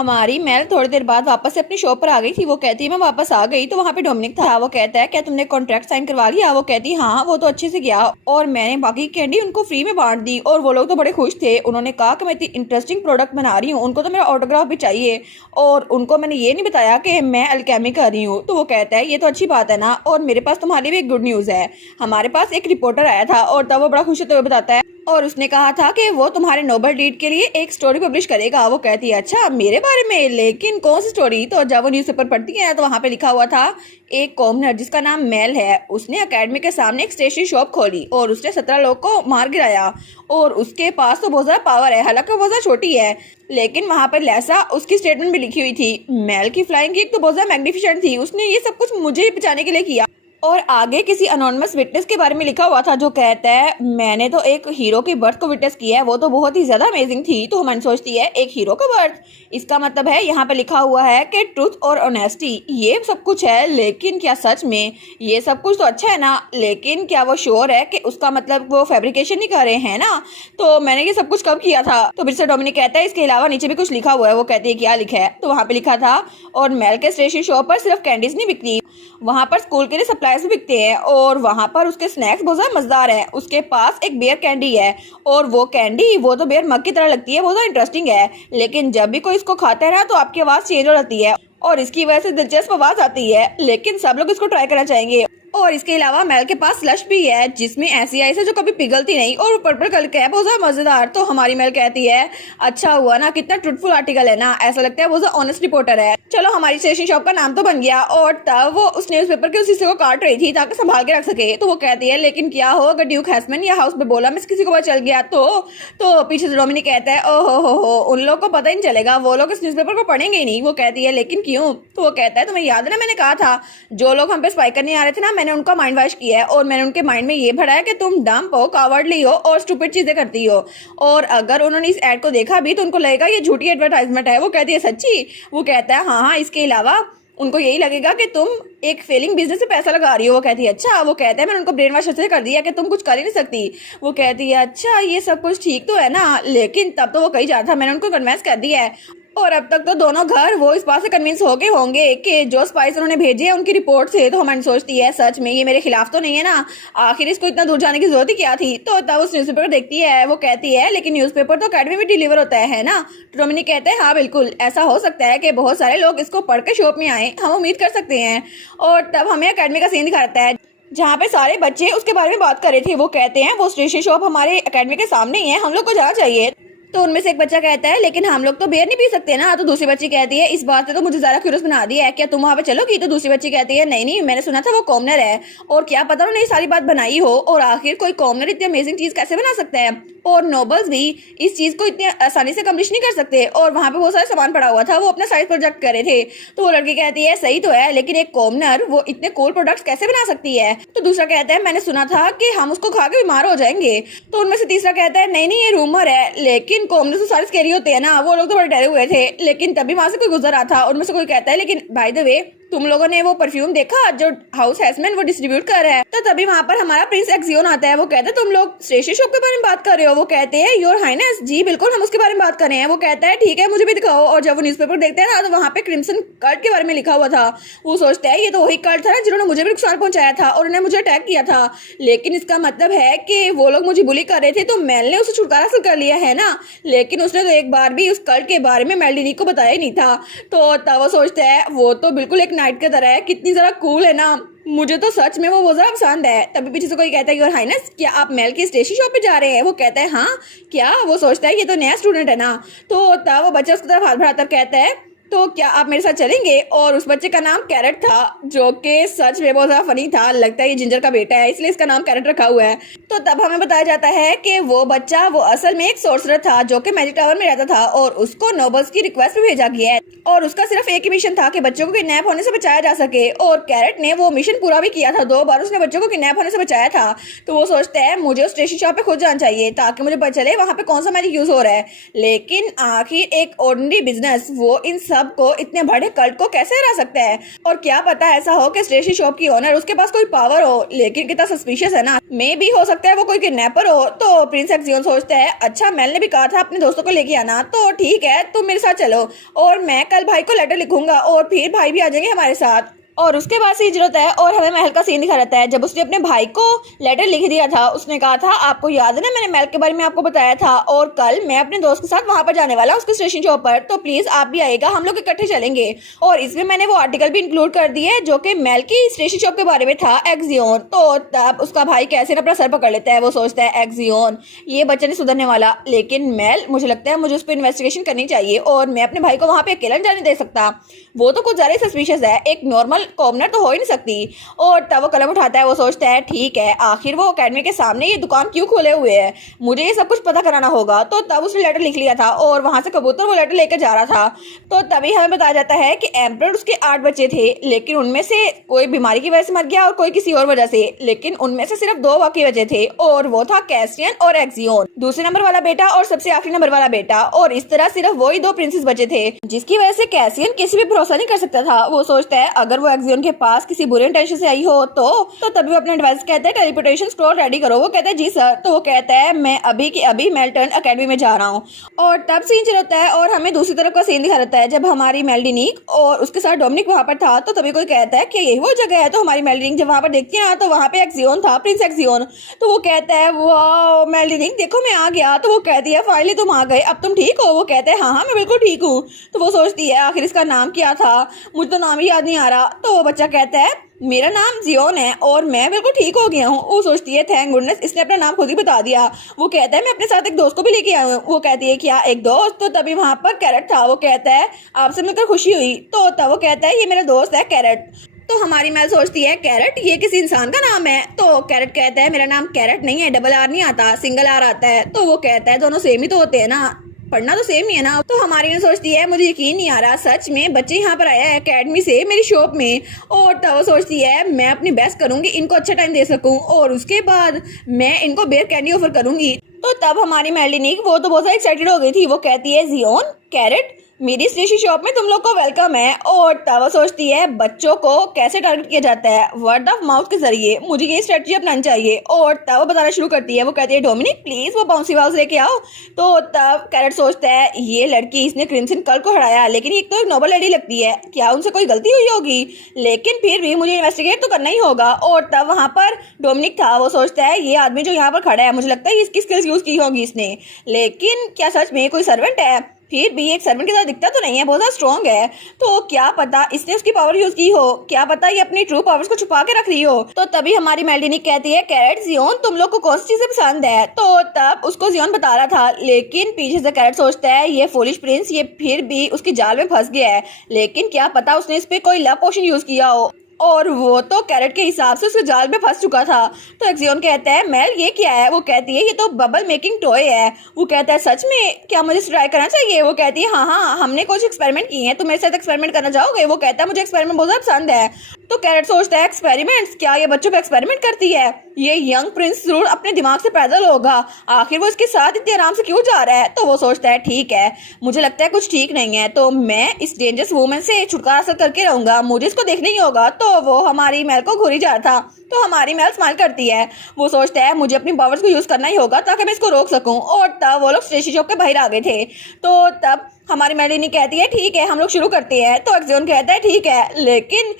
हमारी मेल थोड़ी देर बाद वापस से अपनी शॉप पर आ गई थी। वो कहती है मैं वापस आ गई तो वहाँ पे डोमिनिक था। वो कहता है क्या तुमने कॉन्ट्रैक्ट साइन करवा लिया? वो कहती है हाँ वो तो अच्छे से गया और मैंने बाकी कैंडी उनको फ्री में बांट दी और वो लोग तो बड़े खुश थे। उन्होंने कहा कि मैं इतनी इंटरेस्टिंग प्रोडक्ट बना रही हूँ, उनको तो मेरा ऑटोग्राफ भी चाहिए और उनको मैंने ये नहीं बताया कि मैं अल्केमी कर रही हूँ। तो वो कहता है ये तो अच्छी बात है ना, और मेरे पास तुम्हारे लिए भी एक गुड न्यूज़ है। हमारे पास एक रिपोर्टर आया था और तब वो बड़ा खुश होते हुए बताता है और उसने कहा था कि वो तुम्हारे नोबल डीड के लिए एक स्टोरी पब्लिश करेगा। वो कहती है अच्छा मेरे बारे में, लेकिन कौन सी स्टोरी? तो जब वो न्यूज़पेपर पढ़ती है तो वहाँ पे लिखा हुआ था एक कॉमनर जिसका नाम मेल है, उसने अकेडमी के सामने एक स्टेशनरी शॉप खोली और उसने 17 लोग को मार गिराया और उसके पास तो बहुत ज़्यादा पावर है, हालांकि वो बहुत ज़्यादा छोटी है। लेकिन वहाँ पर लैसा उसकी स्टेटमेंट भी लिखी हुई थी। मेल की फ्लाइंग किक तो बहुत ज़्यादा मैग्निफिसेंट थी, उसने ये सब कुछ मुझे बचाने के लिए किया। और आगे किसी अनोनिमस विटनेस के बारे में लिखा हुआ था जो कहता है मैंने तो एक हीरो की बर्थ को विटनेस किया है, वो तो बहुत ही ज्यादा अमेजिंग थी। तो मन सोचती है एक हीरो का बर्थ, इसका मतलब है यहाँ पे लिखा हुआ है कि ट्रुथ और ऑनेस्टी ये सब कुछ है, लेकिन क्या सच में ये सब कुछ तो अच्छा है ना, लेकिन क्या वो श्योर है कि उसका मतलब वो फैब्रिकेशन नहीं कर रहे हैं ना? तो मैंने ये सब कुछ कब किया था? तो फिर से डोमिनिक कहता है इसके अलावा नीचे भी कुछ लिखा हुआ है। वो कहती है क्या लिखा है? तो वहाँ पे लिखा था और मेल के स्टेशनरी शॉप पर सिर्फ कैंडीज नहीं बिकती, वहाँ पर स्कूल के लिए सप्लाईज भी बिकते हैं और वहाँ पर उसके स्नैक्स बहुत ज़्यादा मजेदार हैं। उसके पास एक बेयर कैंडी है और वो कैंडी वो तो बेयर मग की तरह लगती है, बहुत ज़्यादा इंटरेस्टिंग है, लेकिन जब भी कोई इसको खाता है ना तो आपकी आवाज़ चेंज हो जाती है और इसकी वजह से दिलचस्प आवाज़ आती है, लेकिन सब लोग इसको ट्राई करना चाहेंगे। और इसके अलावा मेल के पास स्लश भी है जिसमें ऐसी आइस है जो कभी पिघलती नहीं और पर्पल कलर का है, बहुत ज्यादा मजेदार। तो हमारी मेल कहती है अच्छा हुआ ना, कितना ट्रूथफुल आर्टिकल है ना, ऐसा लगता है वो ऑनेस्ट रिपोर्टर है। चलो हमारी स्टेशनरी शॉप का नाम तो बन गया और तब वो उस न्यूज़पेपर के उस हिस्से को काट रही थी ताकि संभाल के रख सके। तो वो कहती है लेकिन क्या हो अगर ड्यूक हैसमैन या हाउस में बोला मिस किसी को पता चल गया तो पीछे से डोमिनिक कहता है ओहो हो उन लोग को पता ही नहीं चलेगा, वो लोग इस न्यूज़पेपर को पढ़ेंगे ही नहीं। वो कहती है लेकिन क्यों? तो वो कहता है तुम्हें याद है ना मैंने कहा था जो लोग हम पे स्पाई करने आ रहे थे ना, मैंने उनका माइंड वॉश किया है और मैंने उनके माइंड में ये भरा है कि तुम डम्प हो, कावर्डली हो और स्टूपिड चीजें करती हो। और अगर उन्होंने इस एड को देखा भी तो उनको लगेगा ये झूठी एडवर्टाइजमेंट है। वो कहती है सच्ची? वो कहता है हाँ हाँ, इसके अलावा उनको यही लगेगा कि तुम एक फेलिंग बिजनेस में पैसा लगा रही हो। वो कहती है अच्छा? वो कहता है मैंने उनको ब्रेन वॉश अच्छे से कर दिया कि तुम कुछ कर ही नहीं सकती। वो कहती है अच्छा ये सब कुछ ठीक तो है ना, लेकिन तब तो वो कही जा रहा था मैंने उनको कन्विंस कर दिया है और अब तक तो दोनों घर वो इस बात से कन्विंस हो गए होंगे कि जो स्पाइस उन्होंने भेजे हैं उनकी रिपोर्ट से। तो हम सोचती है सच में ये मेरे खिलाफ तो नहीं है ना, आखिर इसको इतना दूर जाने की जरूरत ही क्या थी? तो तब उस न्यूज़पेपर देखती है। वो कहती है लेकिन न्यूज़पेपर तो अकेडमी में डिलीवर होता है ना? डोमिनिक कहते हैं हाँ बिल्कुल, ऐसा हो सकता है कि बहुत सारे लोग इसको पढ़ के शॉप में आए, हम उम्मीद कर सकते हैं। और तब हमें अकेडमी का सीन दिखाता है जहाँ पे सारे बच्चे उसके बारे में बात कर रहे थे। वो कहते हैं वो स्टेशनरी शॉप हमारे अकेडमी के सामने ही है, हम लोग को जाना चाहिए। तो उनमें से एक बच्चा कहता है लेकिन हम लोग तो बियर नहीं पी सकते ना। तो दूसरी बच्ची कहती है इस बात से तो मुझे ज्यादा क्यूरियस बना दिया है, क्या तुम वहाँ पे चलोगी? तो दूसरी बच्ची कहती है नहीं नहीं, मैंने सुना था वो कॉमनर है और क्या पता उन्होंने ये सारी बात बनाई हो, और आखिर कोई कॉमनर इतनी अमेजिंग चीज कैसे बना सकता है, और नोबल्स भी इस चीज को इतनी आसानी से कम्प्लीट नहीं कर सकते। और वहाँ पे बहुत सारा सामान पड़ा हुआ था, वो अपना साइंस प्रोजेक्ट कर रहे थे। तो वो लड़की कहती है सही तो है, लेकिन एक कॉमनर वो इतने कूल प्रोडक्ट्स कैसे बना सकती है? तो दूसरा कहता है मैंने सुना था कि हम उसको खा के बीमार हो जाएंगे। तो उनमें से तीसरा कहता है नहीं नहीं ये रूमर है, लेकिन कॉमनर तो सारे स्कैरी होते हैं ना, वो लोग तो बड़े डरे हुए थे। लेकिन तभी वहां से कोई गुजर रहा था, उनमें से कोई कहता है लेकिन बाय द वे तुम लोगों ने वो परफ्यूम देखा जो हाउस हैसमैन वो डिस्ट्रीब्यूट कर रहा है? तो तभी वहां पर हमारा प्रिंस एक्सियोन आता है। वो कहता है तुम लोग स्टेशनरी शॉप के बारे में बात कर रहे हो? वो कहते हैं योर हाइनेस जी बिल्कुल हम उसके बारे में बात कर रहे हैं। वो कहता है ठीक है मुझे भी दिखाओ। और जब वो न्यूज़पेपर देखते हैं ना तो वहाँ पे क्रिम्सन कल्ट के बारे में लिखा हुआ था। वो सोचता है ये तो वही कल्ट था ना जिन्होंने मुझे भी नुकसान पहुंचाया था और उन्होंने मुझे अटैक किया था, लेकिन इसका मतलब है कि वो लोग मुझे बुली कर रहे थे तो मेल ने उसे छुटकारा हासिल कर लिया है ना, लेकिन उसने तो एक बार भी उस कल्ट के बारे में मेलडीनी को बताया ही नहीं था। तो तब वो सोचता है वो तो बिल्कुल एक नाइट की तरह है, कितनी जरा कूल है ना, मुझे तो सच में वो जरा पसंद है। तभी पीछे से कोई कहता है योर हाइनेस क्या आप मेल की स्टेशनरी शॉप पे जा रहे हैं? वो कहता है हाँ क्या? वो सोचता है ये तो नया स्टूडेंट है ना। तो तब वो बच्चा उसकी तरफ हाथ बढ़ाकर कहता है तो क्या आप मेरे साथ चलेंगे? और उस बच्चे का नाम कैरेट था जो कि सच में बहुत ज्यादा फनी था, लगता है ये जिंजर का बेटा है इसलिए इसका नाम कैरेट रखा हुआ है। तो तब हमें बताया जाता है कि वो बच्चा वो असल में एक सोर्सरर था जो कि मैजिक टावर में रहता था और उसको नोबल्स की रिक्वेस्ट पे भेजा गया है और उसका सिर्फ एक ही मिशन था कि बच्चों को किडनैप होने से बचाया जा सके। और कैरेट ने वो मिशन पूरा भी किया था, 2 बार उसने बच्चों को किडनैप होने से बचाया था। तो वो सोचता है मुझे उस स्टेशन शॉप पे खुद जाना चाहिए ताकि मुझे पता चले वहां पे कौन सा मैजिक यूज हो रहा है। लेकिन आखिर एक ऑर्डिनरी बिजनेस वो इन सब सबको इतने बड़े कल्ट को कैसे हरा सकता है। और क्या पता ऐसा हो कि स्टेशनरी शॉप की ओनर उसके पास कोई पावर हो, लेकिन कितना सस्पिशियस है ना। मे भी हो सकता है वो कोई किडनैपर हो। तो प्रिंस एक्सियोन सोचता है अच्छा मेल ने भी कहा था अपने दोस्तों को लेके आना, तो ठीक है तुम मेरे साथ चलो और मैं कल भाई को लेटर लिखूंगा और फिर भाई भी आ जाएंगे हमारे साथ। और उसके बाद से हिजरत है और हमें महल का सीन दिखा रहता है। जब उसने अपने भाई को लेटर लिख दिया था, उसने कहा था आपको याद है ना मैंने महल के बारे में आपको बताया था और कल मैं अपने दोस्त के साथ वहां पर जाने वाला उसके स्टेशन शॉप पर, तो प्लीज आप भी आएगा, हम लोग इकट्ठे चलेंगे। और इसमें मैंने वो आर्टिकल भी इंक्लूड कर दिया है जो कि महल की स्टेशन शॉप के बारे में था, एक्सियोन। तो तब उसका भाई कैसे अपना सर पकड़ लेता है, वो सोचता है एक्सियोन ये बच्चा नहीं सुधरने वाला, लेकिन महल मुझे लगता है मुझे उस पर इन्वेस्टिगेशन करनी चाहिए और मैं अपने भाई को वहां पे अकेला नहीं जाने दे सकता, वो तो कुछ ज्यादा सस्पिशियस है, एक नॉर्मल कॉमनर तो हो ही नहीं सकती। और तब वो कलम उठाता है, वो सोचता है ठीक है आखिर वो अकेडमी के सामने ये दुकान क्यों खोले हुए है, मुझे ये सब कुछ पता कराना होगा। तो तब उसने लेटर लिख लिया था और वहां से कबूतर वो लेटर लेकर जा रहा था। तो तभी हमें बताया जाता है कि एम्परर उसके 8 बच्चे थे, लेकिन उनमें से कोई बीमारी की वजह से मर गया और कोई किसी और वजह से, लेकिन उनमें से सिर्फ 2 बाकी बचे थे और वो था कैसियन और एक्सियोन, दूसरे नंबर वाला बेटा और सबसे आखिरी नंबर वाला बेटा। और इस तरह सिर्फ वही 2 प्रिंसेस बचे थे, जिसकी वजह से कैसियन किसी भी भरोसा नहीं कर सकता था। वो सोचता है अगर वो एक्सियोन के पास किसी बुरे इंटेंशन से आई हो तो तभी वो अपने एडवाइस कहता है टेलीपोर्टेशन स्टोर रेडी करो। वो कहता है जी सर। तो वो कहता है मैं अभी की अभी मेल्टन अकेडमी में जा रहा हूँ। और तब सीन चलता है और हमें दूसरी तरफ का सीन दिखा रहता है जब हमारी मेल्डिनिक और उसके साथ डोमिनिक वहां पर था। तो तभी कोई कहता है कि यही वो जगह है। तो हमारी मेल्डिनिक जब वहां पर देखती है ना तो वहां पे एक्सियोन था, प्रिंस एक्सियोन। तो वो कहता है वाह मेल्डिनिक देखो मैं आ गया। तो वो कहती है फाइनली तुम आ गए, अब तुम ठीक हो। वो कहते हैं हाँ हाँ मैं बिल्कुल ठीक हूँ। तो वो सोचती है आखिर इसका नाम क्या था, मुझे तो नाम ही याद नहीं आ रहा। तो वो बच्चा कहता है मेरा नाम जियोन है और मैं बिल्कुल ठीक हो गया हूँ। वो सोचती है थैंक गुडनेस इसने अपना नाम खुद ही बता दिया। वो कहता है मैं अपने साथ एक दोस्त को भी लेके आया हूँ। वो कहती है क्या एक दोस्त। तो तभी वहां पर कैरेट था। वो कहता है आपसे मिलकर खुशी हुई। तो तब वो कहता है ये मेरा दोस्त है कैरेट। तो हमारी मैल सोचती है कैरेट ये किसी इंसान का नाम है। तो कैरेट कहता है मेरा नाम कैरेट नहीं है, डबल आर नहीं आता, सिंगल आर आता है। तो वो कहता है दोनों सेम ही तो होते हैं ना, पढ़ना तो सेम ही है ना। तो हमारी ने सोचती है मुझे यकीन नहीं आ रहा सच में बच्चे यहाँ पर आया है अकेडमी से मेरी शॉप में। और तब वो सोचती है मैं अपनी बेस्ट करूंगी इनको अच्छा टाइम दे सकूं और उसके बाद मैं इनको बेयर कैंडी ऑफर करूंगी। तो तब हमारी मेलिनिक वो तो बहुत ज्यादा एक्साइटेड हो गई थी। वो कहती है जियोन कैरेट मेरी स्टेशनरी शॉप में तुम लोग को वेलकम है। और तब वो सोचती है बच्चों को कैसे टारगेट किया जाता है, वर्ड ऑफ माउथ के जरिए, मुझे ये स्ट्रेटजी अपनानी चाहिए। और तब वो बताना शुरू करती है। वो कहती है डोमिनिक प्लीज वो बाउंसी बाउंस लेके आओ। तो तब कैरेट सोचता है ये लड़की इसने क्रिम्सन कल को हराया, लेकिन एक तो एक नोबल लेडी लगती है, क्या उनसे कोई गलती हुई होगी, लेकिन फिर भी मुझे इन्वेस्टिगेट तो करना ही होगा। और तब वहां पर डोमिनिक था। वो सोचता है ये आदमी जो यहाँ पर खड़ा है मुझे लगता है इसकी स्किल्स यूज की होगी इसने, लेकिन क्या सच में कोई सर्वेंट है, फिर भी एक सर्वेंट की तरह दिखता तो नहीं है, बहुत ज्यादा स्ट्रॉन्ग है। तो क्या पता इसने उसकी पावर यूज की हो, क्या पता ये अपनी ट्रू पावर्स को छुपा के रख रही हो। तो तभी हमारी मेल्डिनिक कहती है कैरेट जियोन तुम लोग को कौन सी चीजें पसंद है। तो तब उसको जियोन बता रहा था, लेकिन पीछे से कैरेट सोचता है ये फुलिश प्रिंस ये फिर भी उसकी जाल में फंस गया है, लेकिन क्या पता उसने इस पे कोई लव पोशन यूज किया हो और वो तो कैरेट के हिसाब से उसके जाल में फंस चुका था। तो एक्सियोन कहता है मेल ये क्या है। वो कहती है ये तो बबल मेकिंग टॉय है। वो कहता है सच में क्या मुझे ट्राई करना चाहिए। वो कहती है हाँ हाँ हमने कुछ एक्सपेरिमेंट किए हैं, तुम मेरे साथ एक्सपेरिमेंट करना चाहोगे। वो कहता है मुझे एक्सपेरिमेंट बहुत ज्यादा पसंद है। तो कैरेट सोचता है एक्सपेरिमेंट्स, क्या ये बच्चों पे एक्सपेरिमेंट करती है, ये यंग प्रिंस जरूर अपने दिमाग से पैदल होगा, आखिर वो इसके साथ इतने आराम से क्यों जा रहा है। तो वो सोचता है ठीक है मुझे लगता है कुछ ठीक नहीं है, तो मैं इस डेंजरस वुमन से छुटकारा हासिल करके रहूंगा, मुझे इसको देखना ही होगा। तो वो हमारी मेल को घूरी जा रहा था। तो हमारी मेल स्माइल करती है। वो सोचता है मुझे अपनी पावर्स को यूज करना ही होगा ताकि मैं इसको रोक सकूं। और तब वो लोग स्टेशन शॉप के बाहर आ गए थे। तो तब हमारी मेलिनी कहती है ठीक है हम लोग शुरू करते हैं। तो एक्सियोन कहता है ठीक है, लेकिन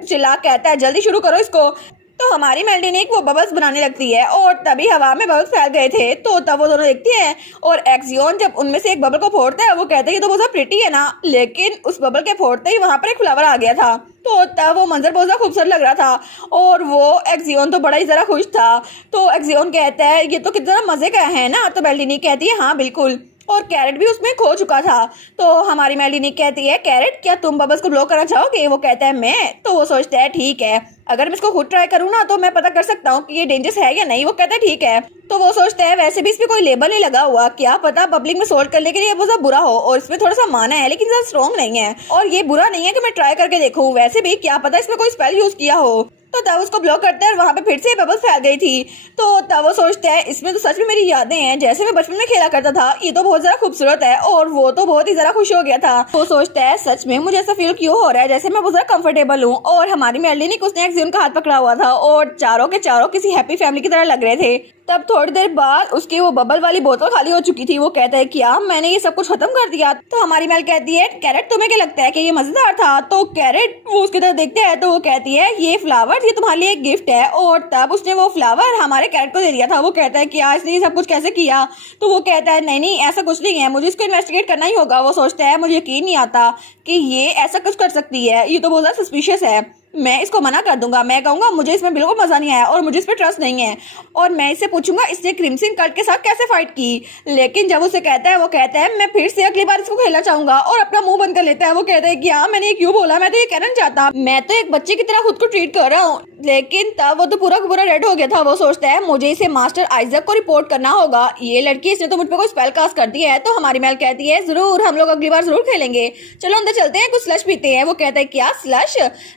चिल्ला कहता है जल्दी शुरू करो इसको। तो हमारी मेल्डिनिक वो बबल्स बनाने लगती है और तभी हवा में बबल्स फैल गए थे। तो तब वो दोनों देखती हैं और एक्सियोन जब उनमें से एक बबल को फोड़ता है वो कहता है ये तो बहुत प्रिटी है ना, लेकिन उस बबल के फोड़ते ही वहां पर एक फ्लावर आ गया था। तो तब वो मंजर बहुत खूबसूरत लग रहा था और वो एक्सियोन तो बड़ा ही जरा खुश था। तो एक्सियोन कहता है ये तो कितना मजे का है ना। तो मेल्डिनिक कहती है हाँ बिल्कुल, और कैरेट भी उसमें खो चुका था। तो हमारी मेलिनिक कहती है कैरेट क्या तुम बबल्स को ब्लो करना चाहोगे। वो कहता है मैं। तो वो सोचता है ठीक है अगर मैं इसको खुद ट्राई करूँ ना तो मैं पता कर सकता हूँ कि ये डेंजरस है या नहीं। वो कहता है ठीक है। तो वो सोचता है वैसे भी इस पे कोई लेबल नहीं लगा हुआ, क्या पता पब्लिक में सोल्ड करने के लिए बहुत बुरा हो, और इसमें थोड़ा सा माना है लेकिन ज्यादा स्ट्रॉन्ग नहीं है, और ये बुरा नहीं है कि मैं ट्राई करके देखूं, वैसे भी क्या पता इसमें कोई स्पेल यूज किया हो। तो तब उसको ब्लॉक करता है और वहाँ पे फिर से बबल फैल गई थी। तो तब वो सोचता है इसमें तो सच में मेरी यादें हैं, जैसे मैं बचपन में खेला करता था, ये तो बहुत ज्यादा खूबसूरत है। और वो तो बहुत ही ज्यादा खुश हो गया था। वो सोचता है सच में मुझे ऐसा फील क्यों हो रहा है जैसे मैं बहुत ज्यादा कंफर्टेबल हूँ। और हमारी मेलिनी उसने एक्सियन का हाथ पकड़ा हुआ था और चारों के चारों किसी हैप्पी फैमिली की तरह लग रहे थे। तब थोड़ी देर बाद उसकी वो बबल वाली बोतल खाली हो चुकी थी। वो कहता है क्या मैंने ये सब कुछ खत्म कर दिया? तो हमारी मेल कहती है कैरेट तुम्हें क्या लगता है कि ये मजेदार था? तो कैरेट वो उसकी तरफ देखते हैं तो वो कहती है ये फ्लावर ये तुम्हारे लिए एक गिफ्ट है। और तब उसने वो फ्लावर हमारे कैरेट को दे दिया था। वो कहता है क्या इसने ये सब कुछ कैसे किया? तो वो कहता है नहीं नहीं ऐसा कुछ नहीं है, मुझे इसको इन्वेस्टिगेट करना ही होगा। वो सोचता है मुझे यकीन नहीं आता कि ये ऐसा कुछ कर सकती है, ये तो बहुत ज्यादा सस्पिशियस है, मैं इसको मना कर दूंगा। मैं कहूंगा मुझे इसमें बिल्कुल मजा नहीं आया और मुझे इस पर ट्रस्ट नहीं है। और मैं इससे पूछूंगा इसने क्रिम्सन कट के साथ कैसे फाइट की। लेकिन जब उसे कहता है वो कहता है मैं फिर से अगली बार इसको खेलना चाहूंगा और अपना मुंह बंद कर लेता है। वो कहता है कि हाँ मैंने ये क्यों बोला, मैं तो ये कहना नहीं चाहता, मैं तो एक बच्चे की तरह खुद को ट्रीट कर रहा हूँ। लेकिन तब वो तो पूरा का पूरा रेड हो गया था। वो सोचता है मुझे इसे मास्टर आइजक को रिपोर्ट करना होगा, ये लड़की इसने तो मुझ पर कोई स्पेल कास्ट कर दी है। तो हमारी मेल कहती है जरूर हम लोग अगली बार जरूर खेलेंगे, चलो अंदर चलते हैं कुछ स्लश पीते हैं। वो कहता है क्या स्लश?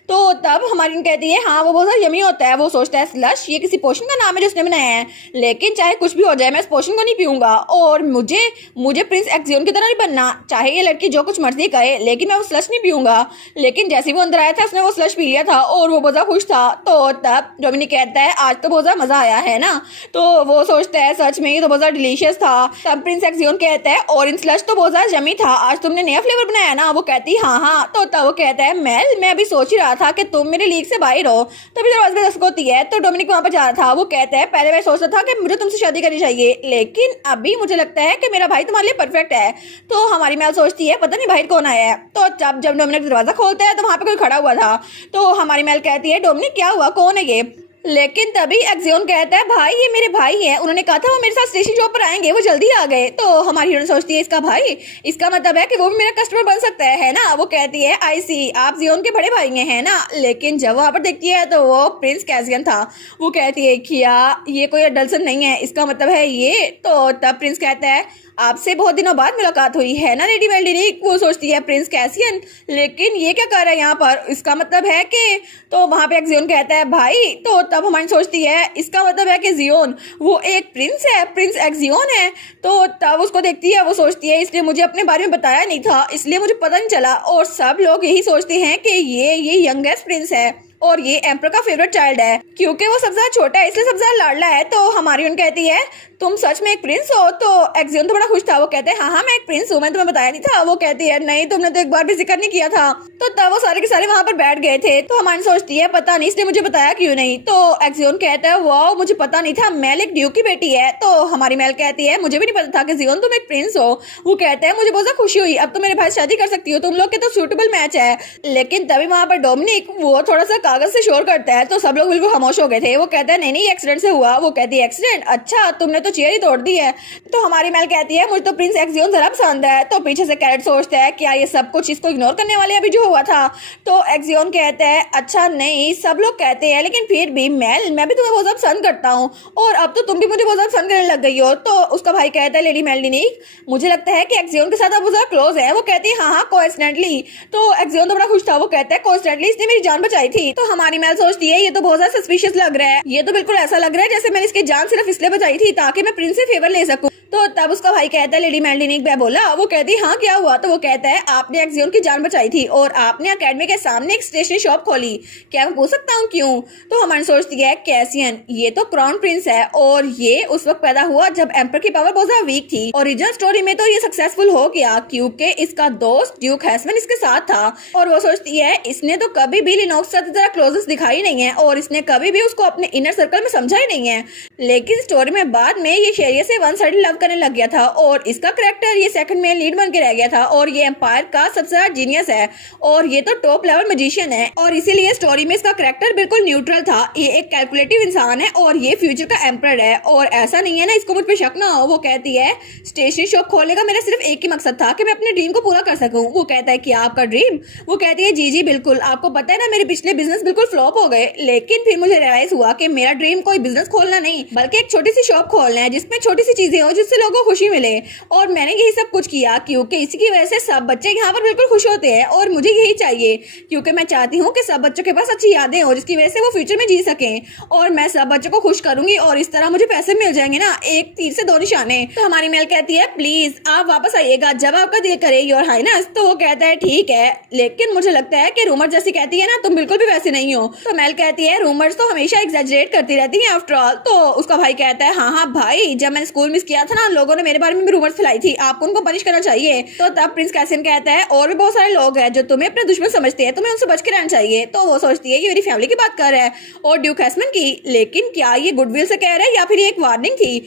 तो तब हमारी कहती है हाँ वो बहुत यमी होता है। वो सोचता है स्लश ये किसी पोशन का नाम है जो उसने बनाया है, लेकिन चाहे कुछ भी हो जाए मैं इस पोशन को नहीं पीऊंगा। और मुझे प्रिंस एक्सियन की तरह नहीं बनना, चाहे ये लड़की जो कुछ मर्जी करे लेकिन मैं वो स्लश नहीं पीऊंगा। लेकिन जैसे वो अंदर आया था उसने वो स्लश पी लिया था और वो बहुत ज्यादा खुश था। तो तब डोमिनिक कहता है आज तो बहुत ज्यादा मजा आया है ना? तो वो सोचता है सच में ये तो बहुत ज्यादा डिलीशियस था। तब प्रिंस एक्सियन कहता है ऑरेंज स्लश तो बहुत ज्यादा यमी था, आज तुमने नया फ्लेवर बनाया ना? वो कहती हाँ हाँ। तो तब वो कहता है मैं अभी सोच ही रहा था कि तुम मेरे लीग से बाहर हो। तभी दरवाजे पे दस्तक होती है तो डोमिनिक वहां पर जा रहा था। वो कहता है पहले मैं सोचता था कि मुझे तुमसे शादी करनी चाहिए, लेकिन अभी मुझे लगता है कि मेरा भाई तुम्हारे लिए परफेक्ट है। तो हमारी मेल सोचती है पता नहीं बाहर कौन आया है। तो जब डोमिनिक दरवाजा खोलता है तो वहां पे कोई खड़ा हुआ था। तो हमारी मेल कहती है डोमिनिक क्या हुआ, कौन है ये? लेकिन तभी एक्सियन कहता है भाई ये मेरे भाई हैं, उन्होंने कहा था वो मेरे साथ स्टेशन शॉप पर आएंगे, वो जल्दी आ गए। तो हमारी हीरोइन सोचती है इसका भाई, इसका मतलब है कि वो भी मेरा कस्टमर बन सकता है ना? वो कहती है आई सी आप जियोन के बड़े भाई हैं ना? लेकिन जब वहां पर देखती है तो वो प्रिंस कैसियन था। वो कहती है क्या ये कोई अडल्सन नहीं है, इसका मतलब है ये? तो तब प्रिंस कहता है आपसे बहुत दिनों बाद मुलाकात हुई है ना लेडी वेल्डिनिक? वो सोचती है प्रिंस कैसियन लेकिन ये क्या कर रहा है यहाँ पर, इसका मतलब है कि तो वहां पे एक्सियन कहता है भाई। तो तब हमारी सोचती है इसका मतलब है कि जियोन वो एक प्रिंस है, प्रिंस एक्सियन है। तो तब उसको देखती है, वो सोचती है इसने मुझे अपने बारे में बताया नहीं था इसलिए मुझे पता नहीं चला। और सब लोग यही सोचते हैं कि ये यंगेस्ट प्रिंस है और ये एम्पर का फेवरेट चाइल्ड है क्योंकि वो सबसे ज्यादा छोटा है इसलिए सबसे ज्यादा लाडला है। तो हमारी उन कहती है तुम सच में एक प्रिंस हो? तो एक्सियन तो बड़ा खुश था। वो कहते हैं हाँ मैं एक प्रिंस हूँ, मैंने तुम्हें बताया नहीं था। वो कहती है नहीं तुमने तो एक बार भी जिक्र नहीं किया था। तो तब वो सारे के सारे वहां पर बैठ गए थे। तो हमारी सोचती है पता नहीं इसने मुझे बताया क्यों नहीं। तो एक्सियन कहता है वाह मुझे पता नहीं था, मेल एक ड्यूक की बेटी है। तो हमारी मेल कहती है मुझे भी नहीं पता था कि जियोन तुम एक प्रिंस हो। वो कहते हैं मुझे बहुत ज्यादा खुशी हुई, अब तो मेरे भाई शादी कर सकती हो, तुम लोग के तो सूटेबल मैच है। लेकिन तभी वहां पर डोमिनिक वो थोड़ा सा कागज से शोर करता है तो सब लोग बिल्कुल खामोश हो गए थे। वो कहता है नहीं एक्सीडेंट से हुआ। वो कहती है एक्सीडेंट? अच्छा तुमने तो चेयर ही तोड़ दी है। तो हमारी मेल कहती है मुझे तो प्रिंस एक्सियन जरा पसंद है। तो पीछे से कैरेट सोचता है क्या ये सब कुछ इसको इग्नोर करने वाले अभी जो हुआ था? तो एक्सियन कहता है अच्छा नहीं सब लोग कहते हैं लेकिन फिर भी मैं भी तुम्हें बहुत ज्यादा पसंद करता हूँ और अब तो तुम भी मुझे बहुत ज्यादा पसंद करने लग गई हो। तो उसका भाई कहता है लेडी मेलिनिक मुझे लगता है कि एक्सियन के साथ आप बहुत ज्यादा क्लोज है। वो कहती है हाँ कोइंसिडेंटली। तो एक्सियन तो बड़ा खुश था। वो कहता है कोइंसिडेंटली इसने मेरी जान बचाई थी। तो हमारी मेल सोचती है ये तो बहुत ज्यादा सस्पिशियस लग रहा है, ये तो बिल्कुल ऐसा लग रहा है जैसे मैंने इसकी जान सिर्फ इसलिए बचाई थी ताकि मैं प्रिंस से फेवर ले सकूं। तो तब उसका भाई कहता है लेडी मेलिनिक मैं बोला। वो कहती है हाँ क्या हुआ? तो वो कहता है आपने एक्सियन की जान बचाई थी और आपने अकेडमी के सामने एक स्टेशनरी शॉप खोली, क्या मैं पूछ सकता हूँ क्यों? तो हमारी सोचती है कैसियन ये तो क्राउन प्रिंस है और ये उस वक्त पैदा हुआ जब एम्पर की पावर बहुत ज्यादा वीक थी। ओरिजिनल स्टोरी में तो ये सक्सेसफुल हो गया क्योंकि इसका दोस्त ड्यूक हैसमैन इसके साथ था। और वो सोचती है इसने तो कभी भी लिनोक्स से जरा क्लोजेस्ट दिखाई नहीं है और इसने कभी भी उसको अपने इनर सर्कल में समझा ही नहीं है। लेकिन स्टोरी में बाद में ये शेरिया से वन साइड लव करने लग गया था और इसका कैरेक्टर ये सेकंड में लीड बन के रह गया था और ये एम्पायर का सबसे ज्यादा जीनियस है और ये तो टॉप लेवल मैजिशियन है और इसीलिए स्टोरी में इसका कैरेक्टर बिल्कुल न्यूट्रल था। ये एक कैलकुलेटिव इंसान है और ये फ्यूचर का एम्पर है और ऐसा नहीं है ना इसको मुझ पे शक ना हो। वो कहती है स्टेशनरी शॉप खोलने का मेरा सिर्फ एक ही मकसद था कि मैं अपने ड्रीम को पूरा कर सकूं। वो कहता है कि आपका ड्रीम? वो कहती है जी बिल्कुल, आपको पता है ना मेरे पिछले बिजनेस बिजनेस बिल्कुल फ्लॉप हो गए। लेकिन फिर मुझे रियलाइज हुआ कि मेरा ड्रीम कोई बिजनेस खोलना नहीं बल्कि एक छोटी सी शॉप खोलना है जिसमें छोटी सी चीजें हो जिससे लोगों को खुशी मिले। और मैंने यही सब कुछ किया क्योंकि इसी की वजह से सब बच्चे यहाँ पर बिल्कुल खुश होते हैं और मुझे यही चाहिए क्योंकि मैं चाहती हूँ कि सब बच्चों के पास अच्छी यादें हो जिसकी वजह से वो फ्यूचर में जी सकें। और मैं सब बच्चों को खुश करूंगी और इस तरह मुझे पैसे मिल जाएंगे ना, एक तीर से दो निशाने। तो हमारी मेल कहती है प्लीज आप वापस आइएगा जब आपका दिल करे योर हाइनेस। तो वो कहता है ठीक है, लेकिन मुझे लगता है कि रूमर जैसी कहती है ना तुम बिल्कुल भी वैसे नहीं हो। तो मेल कहती है रूमर्स तो हमेशा एग्जैजरेट करती रहती हैं आफ्टर ऑल। तो उसका भाई कहता है हाँ हाँ भाई, जब मैंने स्कूल मिस किया था ना लोगों ने मेरे बारे में भी रूमर्स फैलाई थी, आपको उनको पनिश करना चाहिए। तो तब प्रिंस कैसिन कहता है और भी बहुत सारे लोग हैं जो तुम्हें अपने दुश्मन समझते हैं, तुम्हें उनसे बच के रहना चाहिए। तो वो सोचती है ये मेरी फैमिली की बात कर रहा है और ड्यूक हैस्मन की, लेकिन क्या ये गुडविल से कह रहा है या फिर ये एक वार्निंग थी।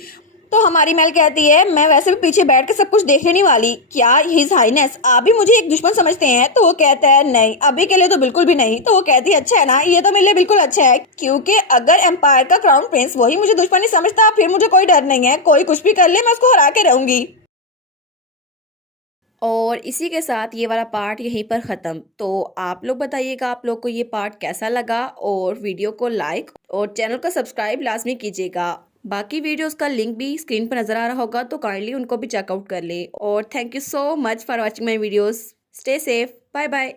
तो हमारी मेल कहती है मैं वैसे भी पीछे बैठ के सब कुछ देख लेने वाली, क्या हिज हाइनेस आप भी मुझे एक दुश्मन समझते हैं। तो वो कहता है नहीं अभी के लिए तो बिल्कुल भी नहीं। तो वो कहती है अच्छा है ना, ये तो मेरे लिए बिल्कुल अच्छा है क्योंकि अगर एम्पायर का क्राउन प्रिंस वही मुझे दुश्मन नहीं समझता फिर मुझे कोई डर नहीं है, कोई कुछ भी कर ले मैं उसको हरा के रहूंगी। और इसी के साथ ये वाला पार्ट यहीं पर ख़त्म। तो आप लोग बताइएगा आप लोग को ये पार्ट कैसा लगा और वीडियो को लाइक और चैनल को सब्सक्राइब लाजमी कीजिएगा। बाकी वीडियोस का लिंक भी स्क्रीन पर नज़र आ रहा होगा तो काइंडली उनको भी चेकआउट कर ले। और thank you so much for watching my videos. Stay safe, bye bye.